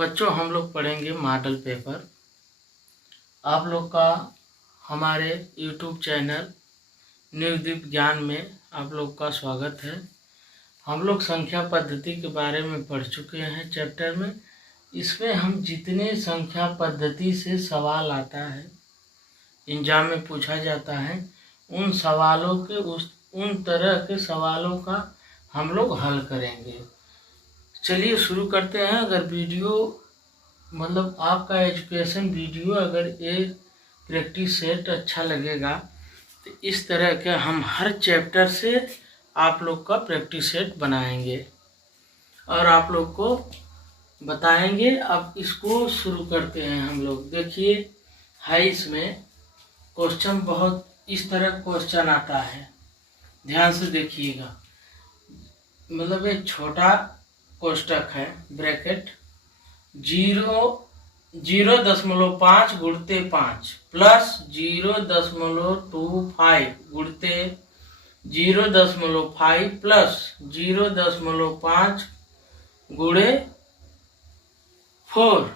बच्चों हम लोग पढ़ेंगे मॉडल पेपर। आप लोग का हमारे YouTube चैनल न्यूदीप ज्ञान में आप लोग का स्वागत है। हम लोग संख्या पद्धति के बारे में पढ़ चुके हैं चैप्टर में। इसमें हम जितने संख्या पद्धति से सवाल आता है, एग्जाम में पूछा जाता है, उन सवालों के उन तरह के सवालों का हम लोग हल करेंगे। चलिए शुरू करते हैं। अगर वीडियो मतलब आपका एजुकेशन वीडियो अगर ये प्रैक्टिस सेट अच्छा लगेगा तो इस तरह के हम हर चैप्टर से आप लोग का प्रैक्टिस सेट बनाएंगे और आप लोग को बताएंगे। अब इसको शुरू करते हैं हम लोग। देखिए है इसमें क्वेश्चन बहुत इस तरह क्वेश्चन आता है, ध्यान से देखिएगा। मतलब एक छोटा कोष्टक है, ब्रैकेट 0.5 गुणते 5 प्लस 0.25 गुणते 0.5 प्लस 0.5 गुणे 4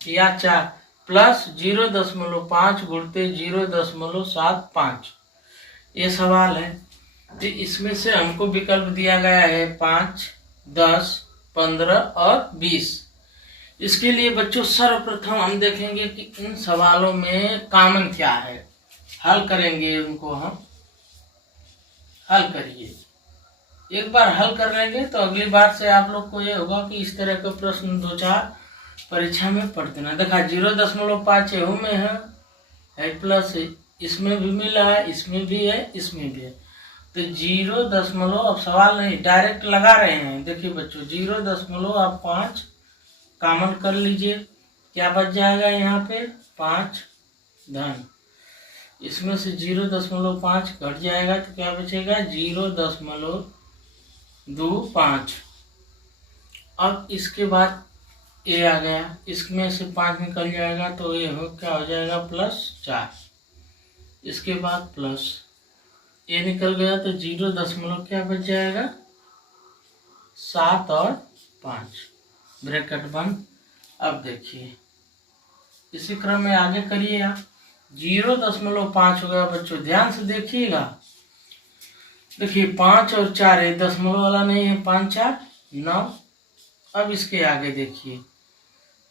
या 4 प्लस 0.5 गुणते 0.75। ये सवाल है। तो इसमें से हमको विकल्प दिया गया है 5, 10, 15 और 20। इसके लिए बच्चों सर्वप्रथम हम देखेंगे कि इन सवालों में कॉमन क्या है। हल करेंगे उनको हम। हल करिए, एक बार हल कर लेंगे तो अगली बार से आप लोग को ये होगा कि इस तरह के प्रश्न 2-4 परीक्षा में पढ़ते ना। देखा 0.5 एहू में है प्लस है, इसमें भी मिला है, इसमें भी है, इसमें भी है। तो 0. अब सवाल नहीं, डायरेक्ट लगा रहे हैं। देखिए बच्चों 0.5 कॉमन कर लीजिए, क्या बच जाएगा यहाँ पे 5 धन। इसमें से 0.5 घट जाएगा तो क्या बचेगा 0.25। अब इसके बाद ये आ गया, इसमें से 5 निकल जाएगा तो ये हो क्या हो जाएगा +4। इसके बाद प्लस ये निकल गया तो 0. क्या बच जाएगा 7 और 5 ब्रैकेट बंद। अब देखिए इसी क्रम में आगे करिए आप। 0.5 हो गया बच्चों, ध्यान से देखिएगा। देखिए 5 और 4 है, दशमलव वाला नहीं है, 5 4 9। अब इसके आगे देखिए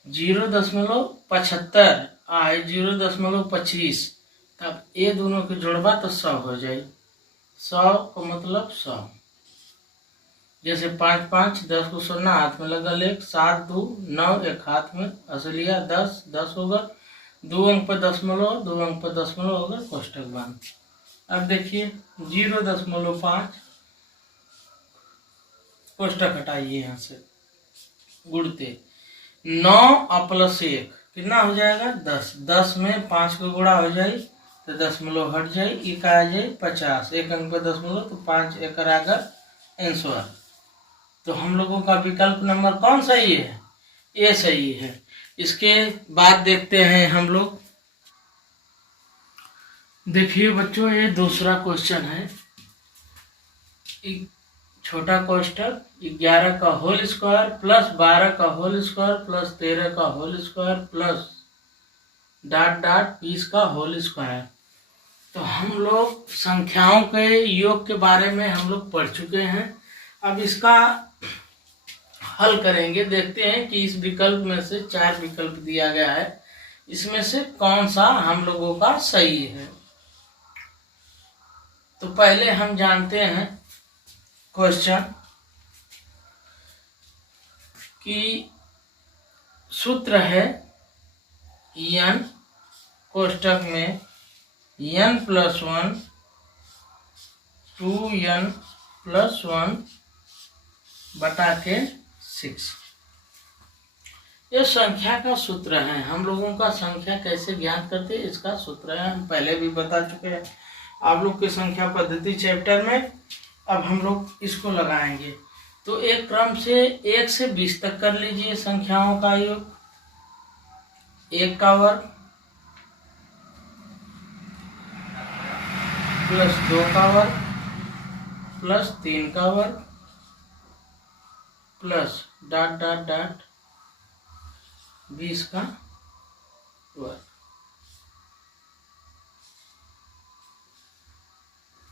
0.75 आए 0.25। तब ये दोनों के जोड़बा तो 100 हो जाए। 100 का मतलब 100। जैसे 5 5 10 को 0 हाथ में लगा, 1 7 2 9 एक हाथ में असलिया 10 10 होगा, 2 अंक पर दशमलव, 2 अंक पर दशमलव होगा, कोष्टक बंद। अब देखिए 0.5 कोष्टक हटाइए यहाँ से, गुणते 9 + 1 कितना हो जाएगा 10। 10 में 5 को गुणा हो जाए तो दशमलव हट जाए, एक आ जाए 50, एक अंक पर दशमलव तो 5 एक आकर आंसर। तो हम लोगों का विकल्प नंबर कौन सही है, ये सही है। इसके बाद देखते हैं हम लोग। देखिए बच्चों ये दूसरा क्वेश्चन है। छोटा कोष्टक 11 का होल स्क्वायर प्लस 12 का होल स्क्वायर प्लस 13 का होल स्क्वायर प्लस ... 20 का होल स्क्वायर। तो हम लोग संख्याओं के योग के बारे में हम लोग पढ़ चुके हैं। अब इसका हल करेंगे। देखते हैं कि इस विकल्प में से 4 विकल्प दिया गया है, इसमें से कौन सा हम लोगों का सही है। तो पहले हम जानते हैं क्वेश्चन कि सूत्र है n कोष्टक में n+1 2n+1 बटा के 6। ये संख्या का सूत्र है। हम लोगों का संख्या कैसे ज्ञात करते हैं इसका सूत्र है, हम पहले भी बता चुके हैं आप लोग के संख्या पद्धति चैप्टर में। अब हम लोग इसको लगाएंगे। तो एक क्रम से 1 से 20 तक कर लीजिए संख्याओं का योग। 1 का वर्ग प्लस 2 का वर्ग प्लस 3 का वर्ग प्लस ... 20 का वर्ग।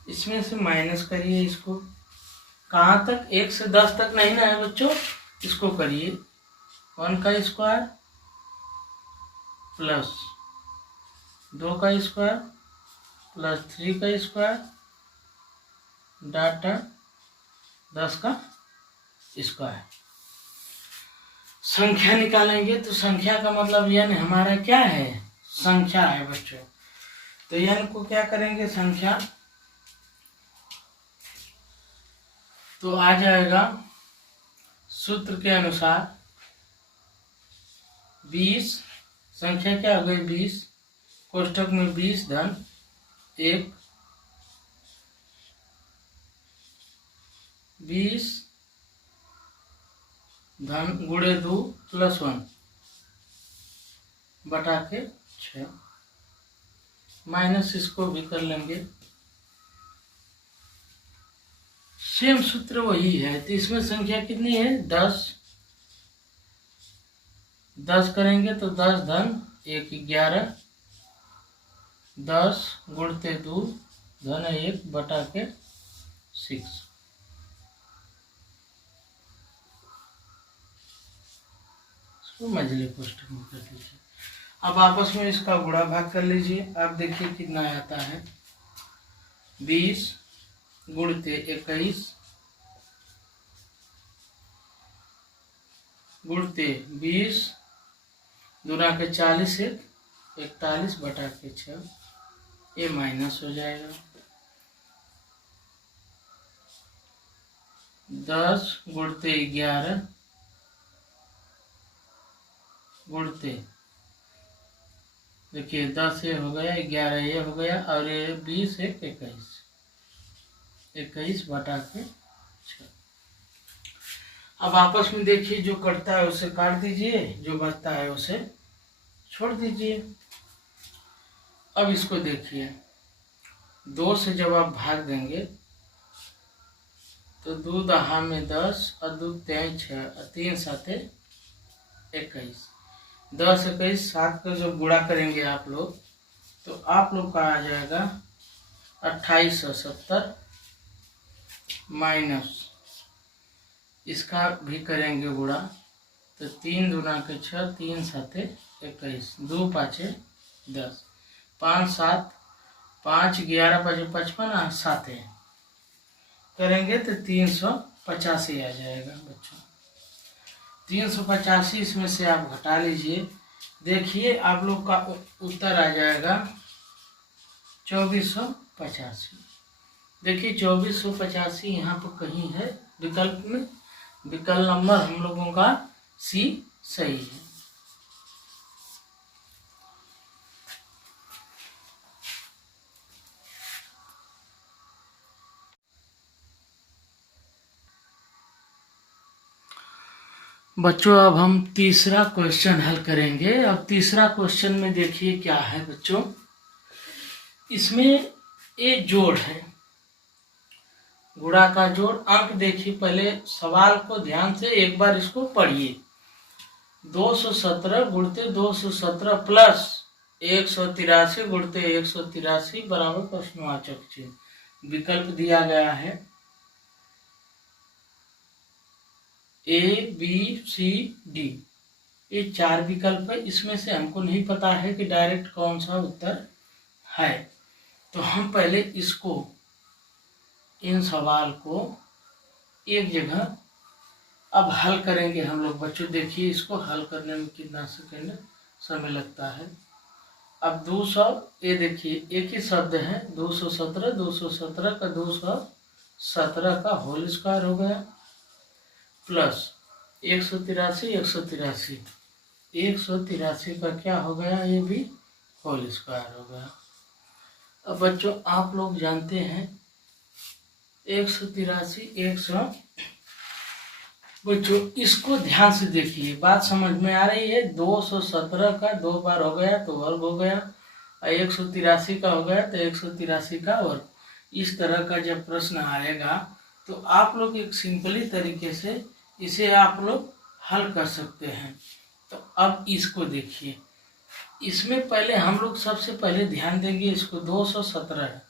इसमें से माइनस करिए इसको, कहाँ तक, 1 से 10 तक नहीं ना है बच्चों, इसको करिए 1 का स्क्वायर प्लस 2 का स्क्वायर प्लस 3 का स्क्वायर डाटा 10 का स्क्वायर। संख्या निकालेंगे तो संख्या का मतलब यानी हमारा क्या है, संख्या है बच्चों। तो यानी को क्या करेंगे, संख्या, तो आ जाएगा सूत्र के अनुसार 20, संख्या क्या हो गई 20, कोष्ठक में 20 धन 1, 20 धन गुणे 2 प्लस 1 बटा के 6, माइनस इसको भी कर लेंगे, सेम सूत्र वही है। तो इसमें संख्या कितनी है 10, 10 करेंगे तो 10 धन 1 11, 10 गुणते 2 धन 1 बटा के 6। इसको मझले कोष्ठक में कर लीजिए। अब आपस में इसका गुणा भाग कर लीजिए। अब देखिए कितना आता है, 20 गुणते 21 गुणते 20 दूना के 40 41 बटा के 6, ये माइनस हो जाएगा। 10 गुणते 11 गुणते, देखिए 10 ये हो गया, 11 ये हो गया, और ये 20 21 बटा के 6। अब आपस में देखिए, जो कटता है उसे काट दीजिए, जो बचता है उसे छोड़ दीजिए। अब इसको देखिए, 2 से जब आप भाग देंगे तो 2 दहा में 10 और 2 3 6 और 3 7 21, 10 21 7 का जब गुणा करेंगे आप लोग, तो आप लोग का आ जाएगा 2870 माइनस इसका भी करेंगे गुणा, तो 3 दूना के 6 3 7 21, 2 5 10, 5 7 5 11 5 55 7 करेंगे तो 385 आ जाएगा बच्चों। 385 इसमें से आप घटा लीजिए, देखिए आप लोग का उत्तर आ जाएगा 2485। देखिए 2485 यहाँ पर कहीं है विकल्प में, विकल्प नंबर हम लोगों का सी सही है। बच्चों अब हम तीसरा क्वेश्चन हल करेंगे। अब तीसरा क्वेश्चन में देखिए क्या है बच्चों, इसमें एक जोड़ है, गुणा का जोड़। अंक देखिए, पहले सवाल को ध्यान से एक बार इसको पढ़िए। 217 गुणते 217 प्लस 183 गुणते 183 बराबर प्रश्नवाचक चिन्ह। विकल्प दिया गया है A B C D, ये 4 विकल्प है। इसमें से हमको नहीं पता है कि डायरेक्ट कौन सा उत्तर है, तो हम पहले इसको, इन सवाल को एक जगह अब हल करेंगे हम लोग बच्चों। देखिए इसको हल करने में कितना सेकंड समय लगता है। अब 200, ये देखिए एक ही शब्द है, 217 217 का 217 का होल स्क्वायर हो गया, प्लस 183 183 का क्या हो गया, ये भी होल स्क्वायर हो गया। अब बच्चों आप लोग जानते हैं 183 बच्चों इसको ध्यान से देखिए, बात समझ में आ रही है। 217 का 2 बार हो गया तो वर्ग हो गया, और 183 का हो गया तो 183 का वर्ग। इस तरह का जब प्रश्न आएगा तो आप लोग एक सिंपली तरीके से इसे आप लोग हल कर सकते हैं। तो अब इसको देखिए, इसमें पहले हम लोग सबसे पहले ध्यान देंगे इसको 217 है,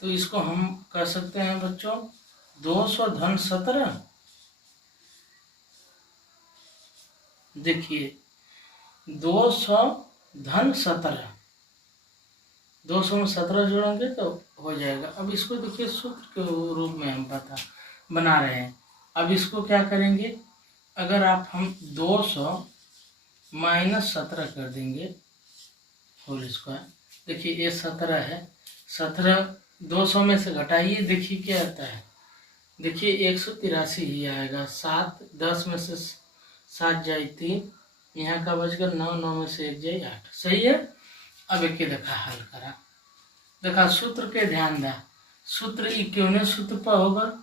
तो इसको हम कह सकते हैं बच्चों 200 धन 17। देखिए 200 धन 17, 200 में 17 जोड़ेंगे तो हो जाएगा। अब इसको देखिए सूत्र के रूप में हम बना रहे हैं। अब इसको क्या करेंगे, अगर हम 200 माइनस 17 कर देंगे होल स्क्वायर, देखिए ये 17 है, 17 200 में से घटाइए, देखिए क्या आता है, देखिए 183 ही आएगा। 7 10 में से 7 जाए 3, यहाँ का बच गया 9, 9 में से 1 जाए 8, सही है। अब एक देखा हल करा, देखा सूत्र के ध्यान दा, सूत्र इक्योने सूत्र पर होगा,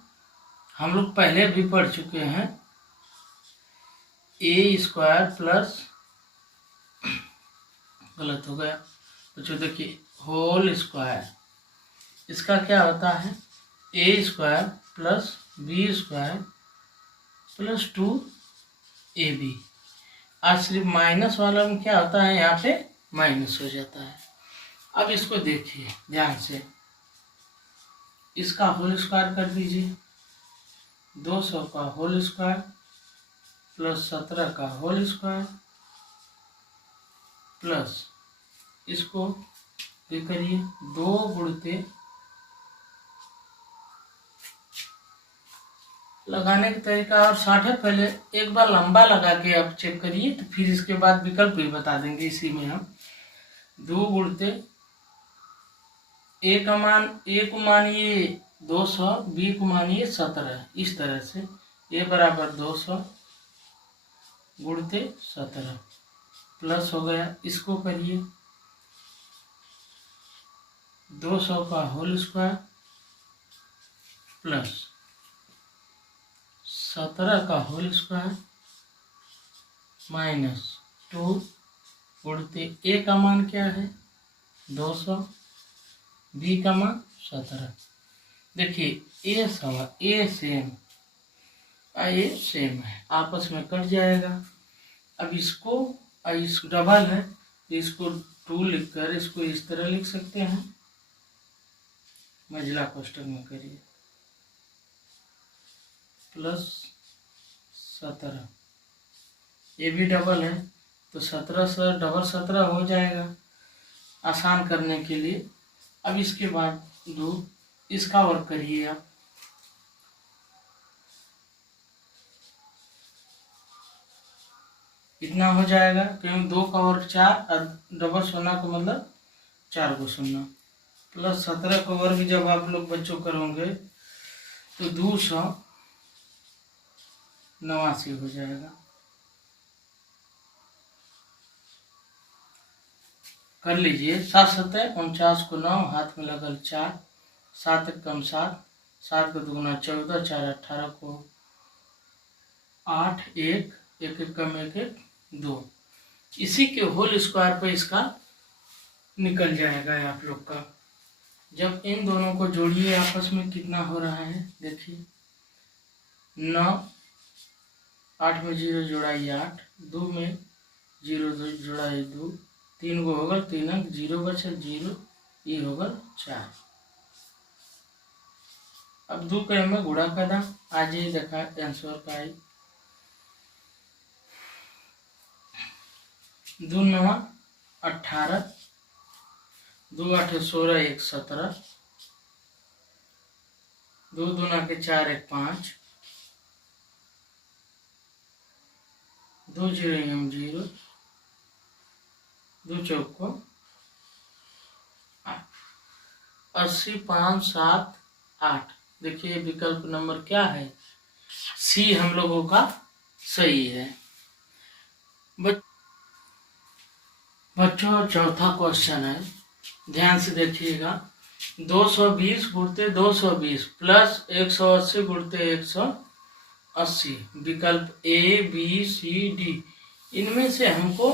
हम लोग पहले भी पढ़ चुके हैं, ए स्क्वायर प्लस, गलत हो गया बच्चों, देखिए होल स्क्वायर, इसका क्या होता है a square plus b square plus 2ab। आज सिर्फ माइनस वाला में क्या होता है, यहाँ पे माइनस हो जाता है। अब इसको देखिए ध्यान से, इसका होल स्क्वायर कर दीजिए, 200 का होल स्क्वायर प्लस 17 का होल स्क्वायर प्लस इसको भी करिए 2 गुणते, लगाने का तरीका और 60 है, पहले एक बार लंबा लगा के आप चेक करिए, तो फिर इसके बाद विकल्प भी बता देंगे। इसी में हम 2 गुणते ए का मान, ए को मानिए 200, बी को मानिए 17, इस तरह से ए बराबर 200 गुणते 17 प्लस हो गया, इसको करिए 200 का होल स्क्वायर प्लस 17 का होल स्क्वायर माइनस 2 गुणते ए का मान क्या है 200, बी का मान 17। देखिए ए सवा ए सेम, ये सेम है, आपस में कट जाएगा। अब इसको इस डबल है, इसको 2 लिखकर इसको इस तरह लिख सकते हैं, मंझला कोष्ठक में करिए प्लस 17, ये भी डबल है तो 17 से डबल 17 हो जाएगा आसान करने के लिए। अब इसके बाद 2, इसका वर्क करिए आप, इतना हो जाएगा, क्योंकि 2 का वर्ग 4 और डबल शून्य का मतलब 4 को शून्य, प्लस 17 का वर्ग जब आप लोग बच्चों करोगे तो 289 हो जाएगा। कर लीजिए, 7 7 49 को 9, हाथ में लगल 4, 7 कम 7, 7 को दुगुना 14, 4 18 को 8, 1 1 1 कम 1 1 2, इसी के होल स्क्वायर पे इसका निकल जाएगा आप लोग का। जब इन दोनों को जोड़िए आपस में कितना हो रहा है, देखिए 9, 8 में 0 जोड़ाइए 8, 2 में 0 जोड़ाइए 2, 3 को होगा 3 अंक, 0 बचल 0, ये होगा 4। अब 2 के में गुणा कर दा, आज ये देखा आंसर का आई 2 9 18, 2 8 16, 1 17, 2 दूना के 4 1 5, 2 0 0, 2 चौको 8, 80 5 7 8। देखिए विकल्प नंबर क्या है, सी हम लोगों का सही है। बच्चों चौथा क्वेश्चन है, ध्यान से देखिएगा, 220 गुणते 220 प्लस 180 गुणते 180, विकल्प ए बी सी डी, इनमें से हमको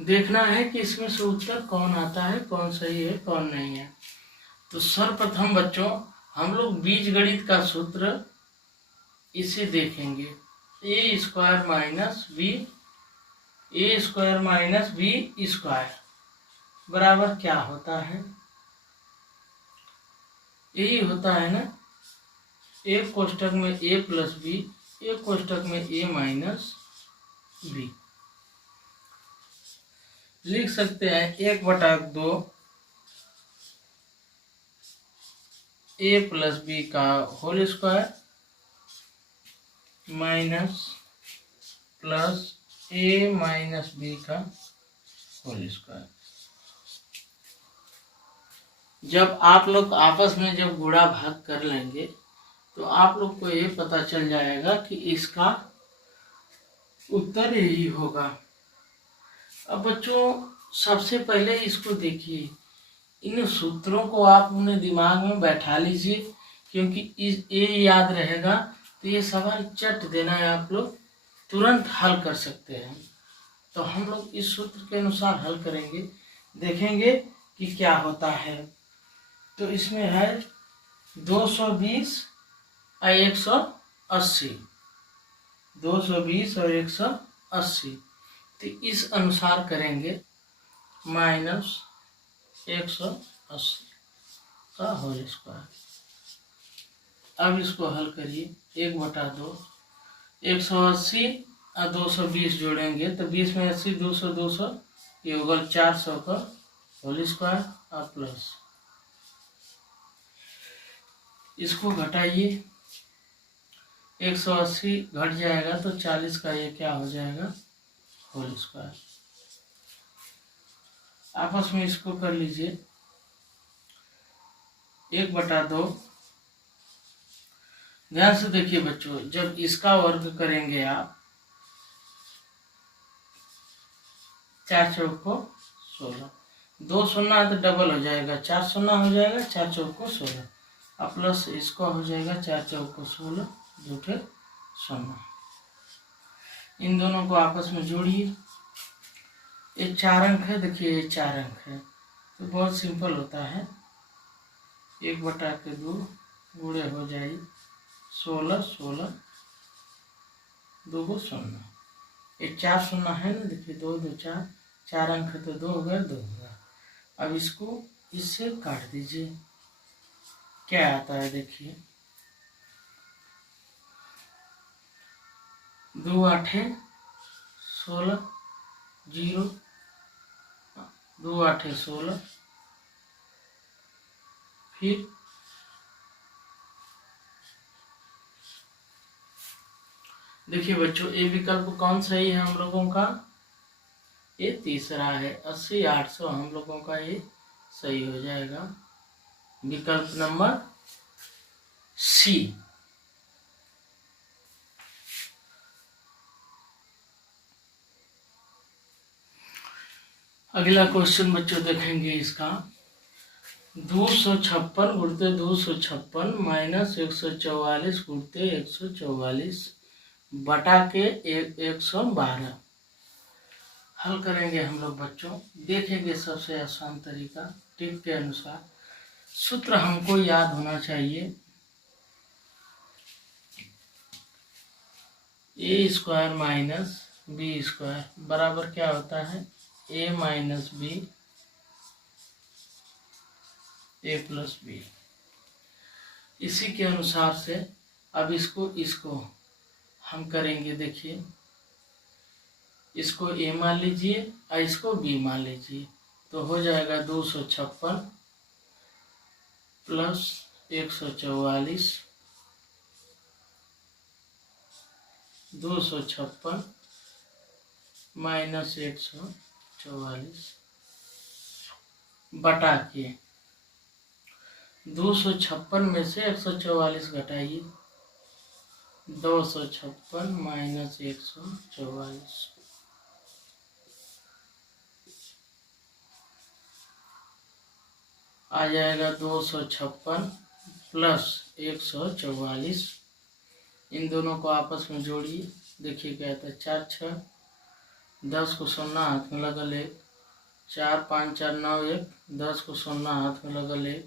देखना है कि इसमें से उत्तर कौन आता है, कौन सही है कौन नहीं है। तो सर्वप्रथम बच्चों हम लोग बीजगणित का सूत्र इसे देखेंगे, ए स्क्वायर माइनस बी, ए स्क्वायर माइनस बी स्क्वायर बराबर क्या होता है? यही होता है ना, एक कोष्टक में ए प्लस बी, एक कोष्टक में ए माइनस बी। लिख सकते हैं 1/2 ए प्लस बी का होल स्क्वायर माइनस प्लस ए माइनस बी का होल स्क्वायर। जब आप लोग आपस में जब गुणा भाग कर लेंगे तो आप लोग को ये पता चल जाएगा कि इसका उत्तर यही होगा। अब बच्चों सबसे पहले इसको देखिए, इन सूत्रों को आप अपने दिमाग में बैठा लीजिए, क्योंकि ये याद रहेगा तो ये सवाल चट देना है, आप लोग तुरंत हल कर सकते हैं। तो हम लोग इस सूत्र के अनुसार हल करेंगे, देखेंगे कि क्या होता है। तो इसमें है 220 और 180, 220 और 180, तो इस अनुसार करेंगे माइनस 180 का होल स्क्वायर। अब इसको हल करिए, 1/2 180 और 220 जोड़ेंगे तो 20 में 80, 200 200, ये होगा 400 का होल स्क्वायर और प्लस इसको घटाइए, 180 घट जाएगा तो 40 का ये क्या हो जाएगा होल स्क्वायर। आपस में इसको कर लीजिए, 1/2। ध्यान से देखिए बच्चों, जब इसका वर्ग करेंगे आप 4 चौक को 16, 2 शून्य तो डबल हो जाएगा, 4 शून्य हो जाएगा, 4 चौक को 16 और प्लस इसका हो जाएगा 4 चौक को 16, 2 शून्य। इन दोनों को आपस में जोड़िए, ये 4 अंक है, देखिए ये 4 अंक है, तो बहुत सिंपल होता है, 1/2 गुणे हो जाए 16, 16 2 शून्य, ये 4 शून्य है ना, देखिए 2 2 4, 4 अंक है तो 2 हो गया, 2 हो गया। अब इसको इससे काट दीजिए, क्या आता है देखिए, 2 8 16, 0, 2 8 16, फिर देखिए बच्चों ये विकल्प कौन सही है हम लोगों का, ये तीसरा है, 80 800 हम लोगों का ये सही हो जाएगा, विकल्प नंबर सी। अगला क्वेश्चन बच्चों देखेंगे इसका, 256 गुणते 256 माइनस 144 गुणते 144 बटा के 112 हल करेंगे हम लोग बच्चों। देखेंगे सबसे आसान तरीका, टिप के अनुसार सूत्र हमको याद होना चाहिए, ए स्क्वायर माइनस बी स्क्वायर बराबर क्या होता है, ए माइनस बी ए प्लस बी। इसी के अनुसार से अब इसको हम करेंगे, देखिए इसको ए मान लीजिए और इसको बी मान लीजिए, तो हो जाएगा 256 प्लस 144, 256 माइनस 144 बटा के 256 में से 144 घटाइए, 256 माइनस 144 आ जाएगा 256 प्लस 144, इन दोनों को आपस में जोड़िए, देखिए क्या आता है, 4 6 10 को 0 हाथ में लगा ले, 4 5 4 9 1 10 को 0 हाथ में लगा ले,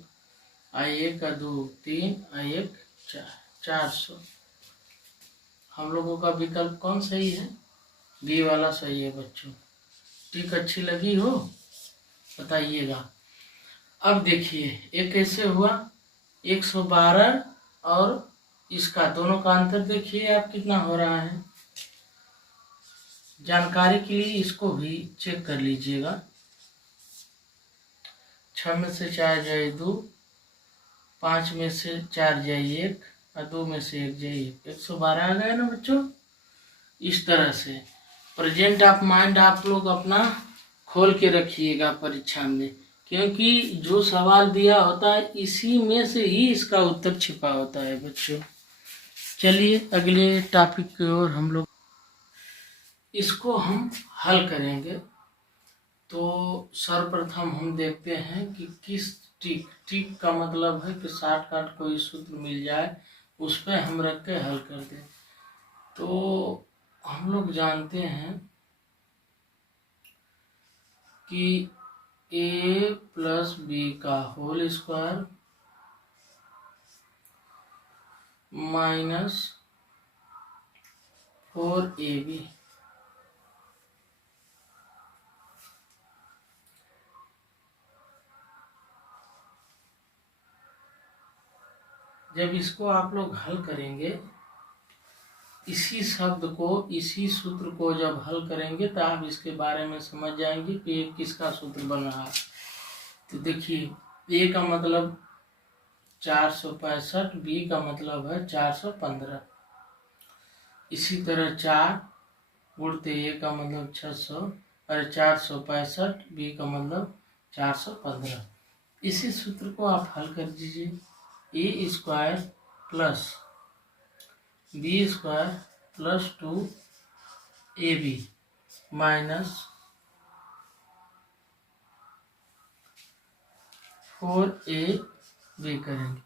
आई 1 2 3 आई 1 4, 400 हम लोगों का विकल्प कौन सही है? बी वाला सही है बच्चों। ट्रिक अच्छी लगी हो बताइएगा। अब देखिए ये कैसे हुआ, 112 और इसका दोनों का अंतर देखिए आप कितना हो रहा है। जानकारी के लिए इसको भी चेक कर लीजिएगा। 6 में से 4 जाए 2, 5 में से 4 जाए 1 और 2 में से 1 जाए 1, 112 आ गया ना बच्चों। इस तरह से प्रेजेंट ऑफ माइंड आप लोग अपना खोल के रखिएगा परीक्षा में, क्योंकि जो सवाल दिया होता है इसी में से ही इसका उत्तर छिपा होता है बच्चों। चलिए अगले टॉपिक की ओर हम लोग इसको हम हल करेंगे। तो सर्वप्रथम हम देखते हैं कि किस ट्रिक का मतलब है कि शॉर्टकट कोई सूत्र मिल जाए उस पर हम रख के हल कर दें। तो हम लोग जानते हैं कि a प्लस बी का होल स्क्वायर माइनस 4ab जब इसको आप लोग हल करेंगे, इसी शब्द को इसी सूत्र को जब हल करेंगे तो आप इसके बारे में समझ जाएंगे कि ये किसका सूत्र बन रहा है। तो देखिए a का मतलब 465, बी का मतलब है 415। इसी तरह 4 गुणते a का मतलब 600 और 465, बी का मतलब 415। इसी सूत्र को आप हल कर दीजिए। A square plus b square plus 2ab minus 4ab करेंगे।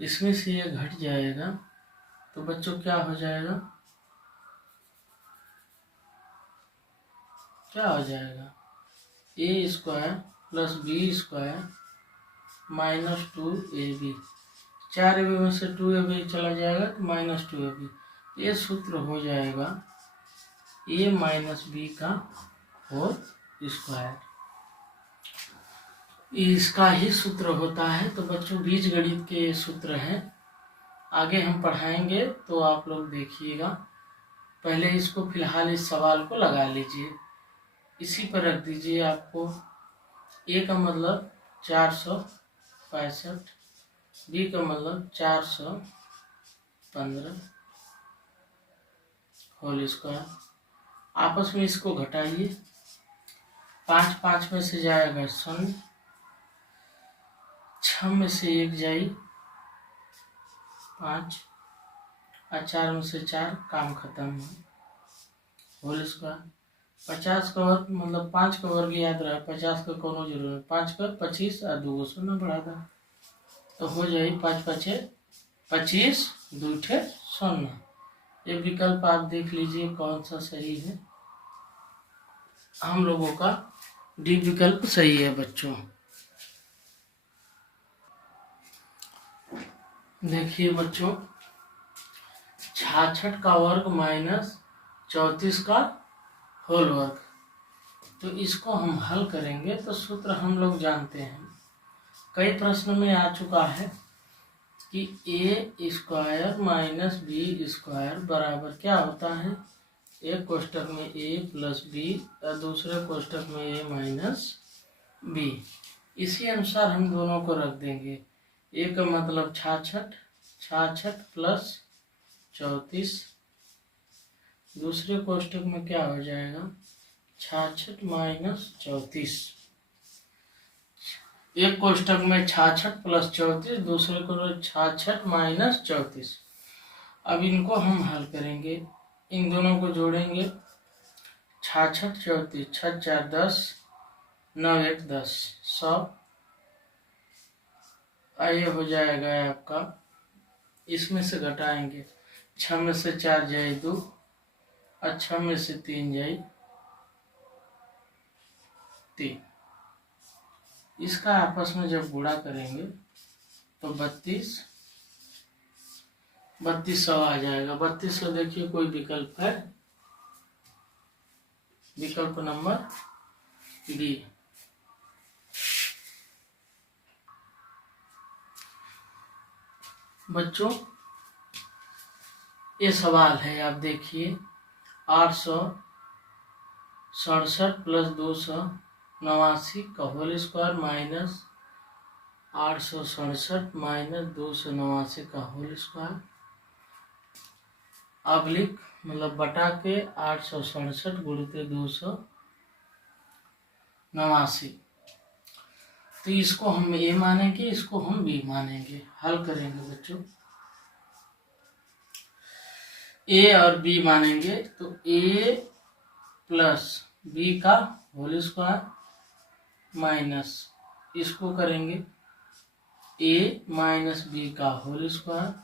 इसमें से ये घट जाएगा तो बच्चों क्या हो जाएगा, क्या हो जाएगा, a square plus b square minus 2ab। 4ab में से 2ab चला जाएगा तो माइनस 2ab। ये सूत्र हो जाएगा a माइनस बी का होल स्क्वायर। इसका ही सूत्र होता है। तो बच्चों बीज गणित के सूत्र हैं, आगे हम पढ़ाएंगे तो आप लोग देखिएगा। पहले इसको फिलहाल इस सवाल को लगा लीजिए, इसी पर रख दीजिए। आपको a का मतलब 465, बी का मतलब 415 होल स्क्वायर। आपस में इसको घटाइए, 5 5 में से जाएगा 0, 6 में से 1 जाई 5 और 4 में से 4, काम खत्म। होल स्क्वायर 50 का वर्ग मतलब 5 का वर्ग याद रहा, 50 का कोनो जरूरत, 5 का 25 और 2 0 बढ़ा था तो हो जाए 5 5 25, 2 0। ये विकल्प आप देख लीजिए कौन सा सही है। हम लोगों का डी विकल्प सही है बच्चों। देखिए बच्चों 66 का वर्ग माइनस 34 का होल वर्ग, तो इसको हम हल करेंगे तो सूत्र हम लोग जानते हैं, कई प्रश्न में आ चुका है कि ए स्क्वायर माइनस बी स्क्वायर बराबर क्या होता है, एक कोष्टक में a प्लस बी और दूसरे कोष्टक में a माइनस बी। इसी अनुसार हम दोनों को रख देंगे। a का मतलब 66 प्लस 34, दूसरे कोष्टक में क्या हो जाएगा 66 माइनस 34। एक कोष्टक में 66 प्लस 34, दूसरे को 66 माइनस 34। अब इनको हम हल करेंगे, इन दोनों को जोड़ेंगे, 66 34, 6 4 10, 9 1 10, 100। ये हो जाएगा आपका, इसमें से घटाएंगे, 6 में से 4 जाए 2 और 6 में से 3 जाए 3। इसका आपस में जब गुणा करेंगे तो 32 3200 आ जाएगा। 3200 देखिए कोई विकल्प है, विकल्प नंबर बी। बच्चों ये सवाल है, आप देखिए 867 प्लस 289 का होल स्क्वायर माइनस 867 माइनस 289 का होल स्क्वायर अब्लिक मतलब बटा के 867 गुणित 289। तो इसको हम ए मानेंगे, इसको हम बी मानेंगे। हल करेंगे बच्चों, ए और बी मानेंगे तो ए प्लस बी का होल स्क्वायर माइनस इसको करेंगे ए माइनस बी का होल स्क्वायर,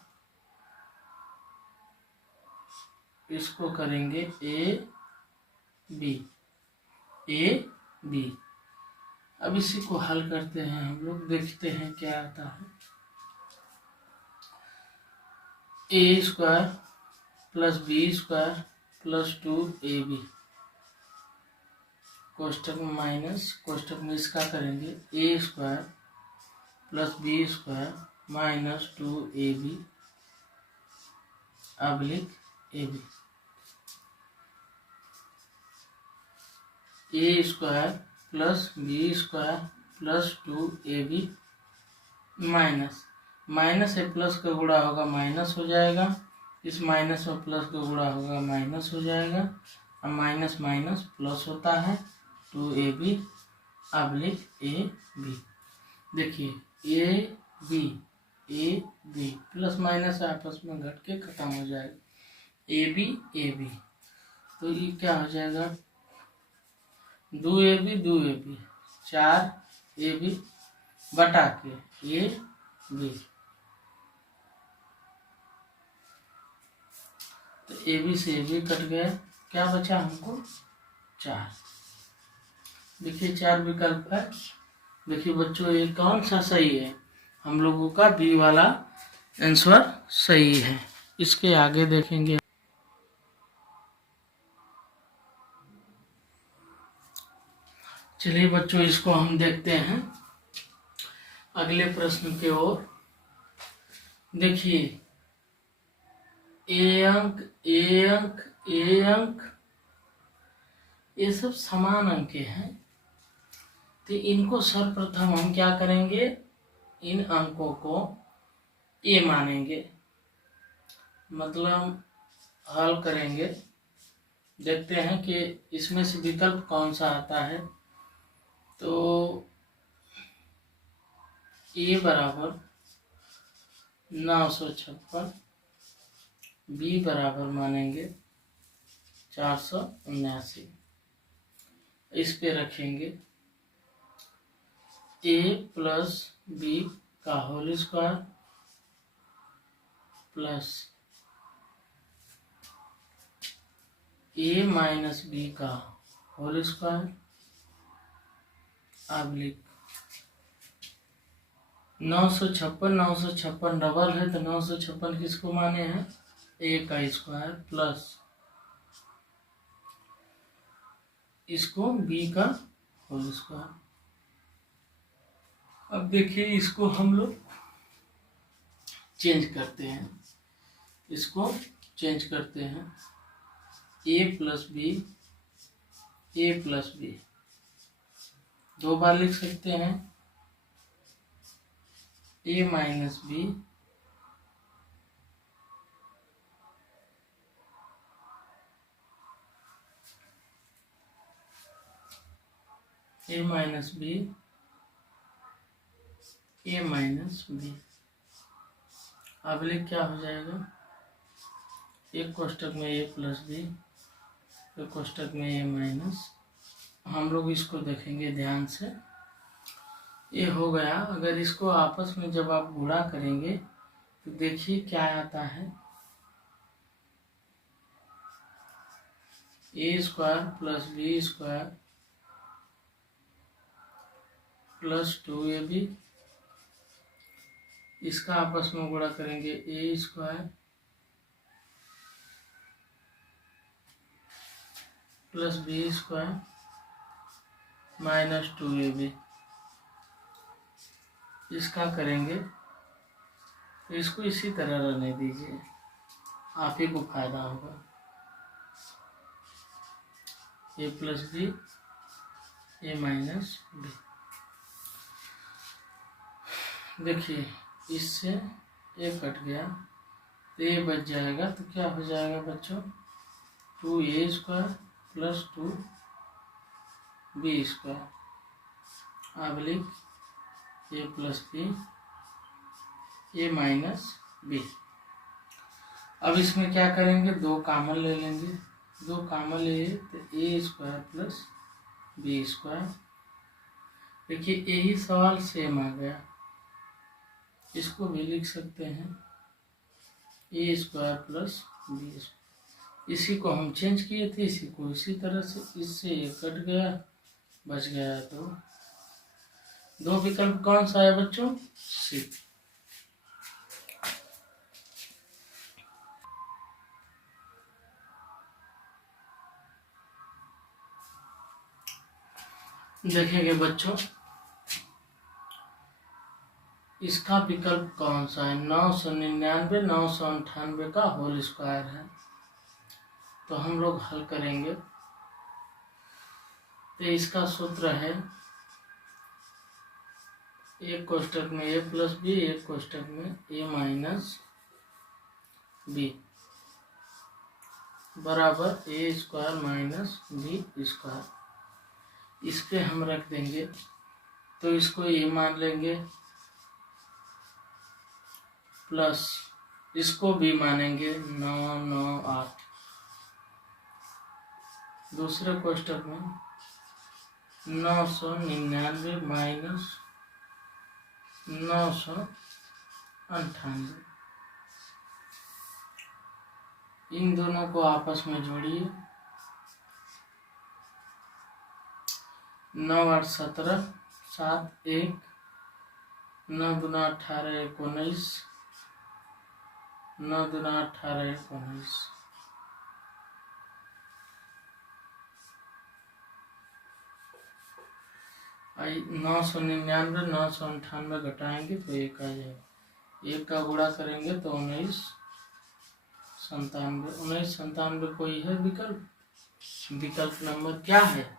इसको करेंगे ए बी। अब इसी को हल करते हैं हम लोग, देखते हैं क्या आता है। A square plus b square plus 2ab कोष्टक में माइनस, कोष्टक में इसका करेंगे a square plus b square minus 2ab अब्लिक ab। A square plus b square plus 2ab minus, minus है प्लस का गुणा होगा माइनस हो जाएगा, इस माइनस में प्लस का गुणा होगा माइनस हो जाएगा, अब माइनस माइनस प्लस होता है 2ab अब्लिक ab। देखिए ए बी प्लस माइनस आपस में घट के खत्म हो जाएगा, ab तो ये क्या हो जाएगा 2ab 4ab बटा के ab, तो ab से ab कट गया, क्या बचा हमको 4। देखिए 4 विकल्प है। देखिए बच्चों ये कौन सा सही है, हम लोगों का बी वाला आंसर सही है। इसके आगे देखेंगे। चलिए बच्चों इसको हम देखते हैं अगले प्रश्न की ओर। देखिए ए अंक ये सब समान अंक हैं, तो इनको सर्वप्रथम हम क्या करेंगे, इन अंकों को ए मानेंगे, मतलब हल करेंगे। देखते हैं कि इसमें से विकल्प कौन सा आता है। तो ए बराबर 956, बी बराबर मानेंगे 479, इस पे रखेंगे ए प्लस बी का होल स्क्वायर प्लस ए माइनस बी का होल स्क्वायर अब्लिक 956 डबल है तो 956 किसको माने हैं, ए का स्क्वायर प्लस इसको बी का होल स्क्वायर। अब देखिए इसको हम लोग चेंज करते हैं, इसको चेंज करते हैं ए प्लस बी 2 बार लिख सकते हैं, ए माइनस बी ए माइनस बी अब्लिक क्या हो जाएगा, एक कोष्टक में ए प्लस बी, एक कोष्टक में ए माइनस। हम लोग इसको देखेंगे ध्यान से, ये हो गया। अगर इसको आपस में जब आप गुणा करेंगे तो देखिए क्या आता है, a square plus b square plus 2ab, इसका आपस में गुणा करेंगे a square plus b square minus 2ab। इसका करेंगे तो इसको इसी तरह रहने दीजिए, आप ही को फायदा होगा। ए प्लस बी ए माइनस बी। देखिए इससे ए कट गया तो ए बच जाएगा, तो क्या हो जाएगा बच्चों, 2a square plus 2b square अब लिख ए प्लस बी ए माइनस बी। अब इसमें क्या करेंगे, 2 कॉमन ले लेंगे, 2 कॉमन ले तो ए स्क्वायर प्लस बी स्क्वायर। देखिए यही सवाल सेम आ गया, इसको भी लिख सकते हैं ए स्क्वायर प्लस बी स्क्वायर। इसी को हम चेंज किए थे, इसी को इसी तरह से, इससे ये कट गया, बच गया। तो 2 विकल्प कौन सा है बच्चों, सी। देखेंगे बच्चों इसका विकल्प कौन सा है, 999 998 का होल स्क्वायर है। तो हम लोग हल करेंगे तो इसका सूत्र है एक कोष्टक में ए प्लस बी, एक कोष्टक में ए माइनस बी बराबर ए स्क्वायर माइनस बी स्क्वायर। इस पे हम रख देंगे तो इसको ए मान लेंगे, प्लस इसको बी मानेंगे 9 9 8। दूसरे कोष्टक में 999 माइनस 998। इन दोनों को आपस में जोड़िए, 9 8 17 7 1 9 दूना 18 19 9 दूना 18 19। आई 999 998 घटाएंगे तो 1 आ जाएगा, 1 का गुणा करेंगे तो 19 97। 19 97 कोई है विकल्प, विकल्प नंबर क्या है,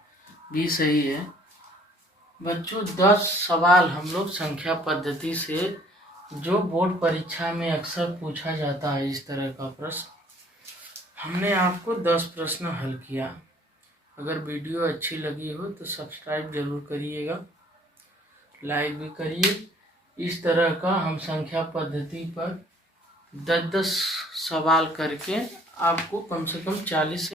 भी सही है। बच्चों 10 सवाल हम लोग संख्या पद्धति से, जो बोर्ड परीक्षा में अक्सर पूछा जाता है इस तरह का प्रश्न, हमने आपको 10 प्रश्न हल किया। अगर वीडियो अच्छी लगी हो तो सब्सक्राइब जरूर करिएगा, लाइक भी करिए। इस तरह का हम संख्या पद्धति पर 10-10 सवाल करके आपको कम से कम 40